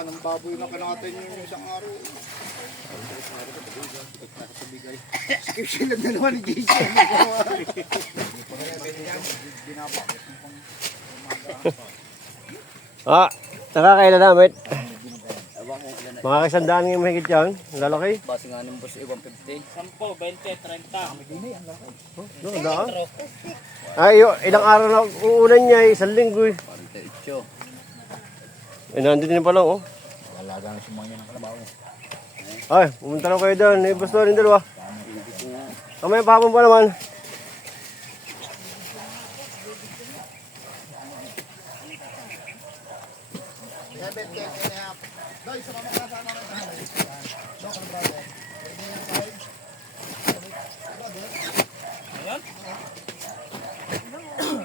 laka ng baboy na kinakatay niyo yung isang araw. Skip sila na naman ni Jason. Nakakailan namin. Mga kasandaan ng mahigit yan. Lalaki. Base nga ng boss 150. 10, 20, 30. No, daan. Ay, ilang araw na uunan niya, isang linggo eh. 48. Nandito din pa lang, oh. Alaga na si mga yan ang kalabaw. Ay, pumunta lang kayo doon. Basta rin dalawa. Kamaya pahapon pa naman.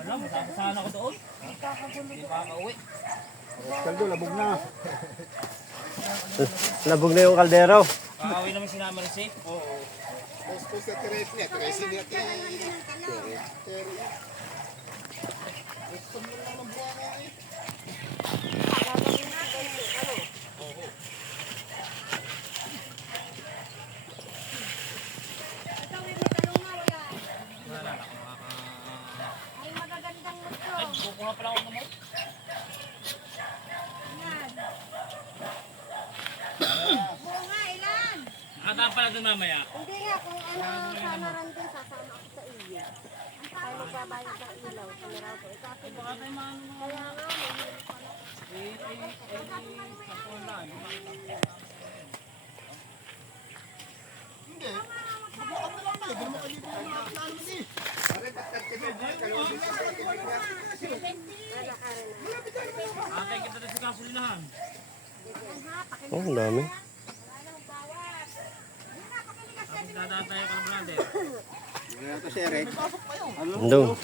Alam, masama ako doon. Hindi makakauwi. Kaldo, labog na. Labog na yung kaldero. Kakauwi naman si Namarisi. Oo. Gusto sa Teres niya. Teres niya. Gusto mo lang ng buwan nga eh. Ay, kukuha pala ako naman. Bunga, ilan? Nakadaan pala doon mamaya. Hindi nga, kung ano sana rin din, sasama ako sa iyo. Tayo magbabayad ng ilaw sa Meralco. Ikaso ba? Kaya nga, Atay kita doon sa kasulinahan. Oh, ang dami. Tapos dadaan tayo ka na brother. Ganyan to si Eric. Andong.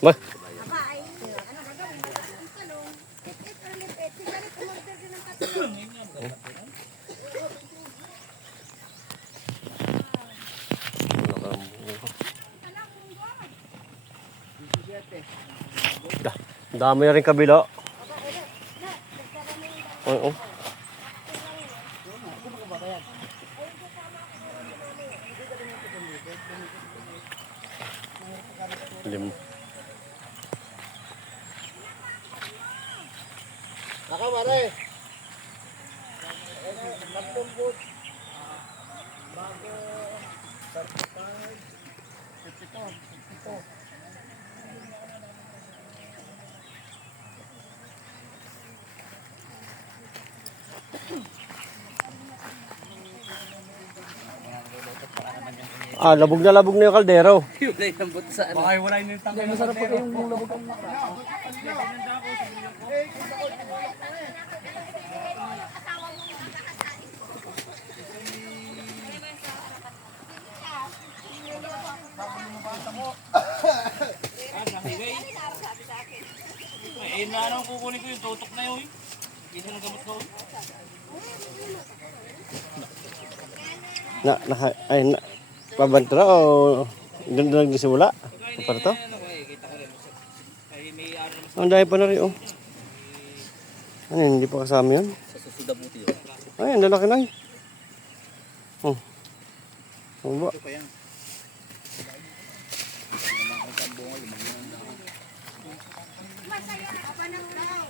Ba? aba ay, ano gagawin? Ang talong. Lipit. Sigarit, umorder din ng tatlo. Ang dami na rin kabila. Oo. Lim. Naka, mare. Labog na yung kaldero. Wala yung buto sa ano. Ay, wala yung tangkay. Masarap pa yung labog ang eh, na kukunin ko yung tutok na yun. Isa ng gamot ko. Pabanto na o doon lang disimula? Para to? Ang dahil pa na rin, oh. Ano yun, hindi pa kasama yun? Sa susuda buti yun. Ay, ang lalaki na yun. Oh. Ano ba? Masaya ka pa ng law.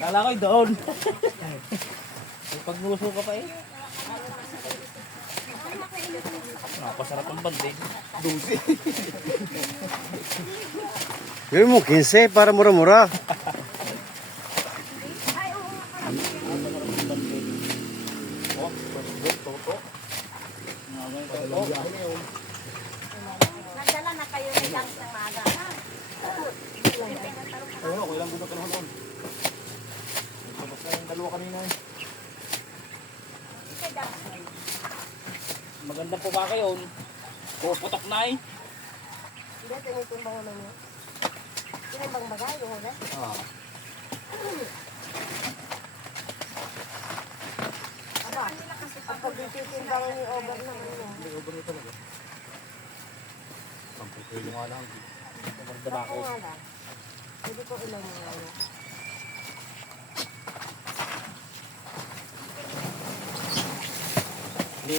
Kala ko'y doon. Pagluso ka pa eh. Napasarap ang bandi. Gawin mo 15 para mura-mura. Nagdala na kayo ng lang sa maga. Ayun, okay lang gusto ka naman doon. Tapos na yung dalawa kanina eh. Maganda po ba kayo? Puputok na eh. Hindi, tinitimbang naman yun. Tinimbang bagay, yung huli. Aba, ang pagtitimbang yung over naman yun. Hindi, over na talaga. 10 kilo nga lang. Magdaba Ako ko. nga lang. Pwede ko ilaw mo nga yun.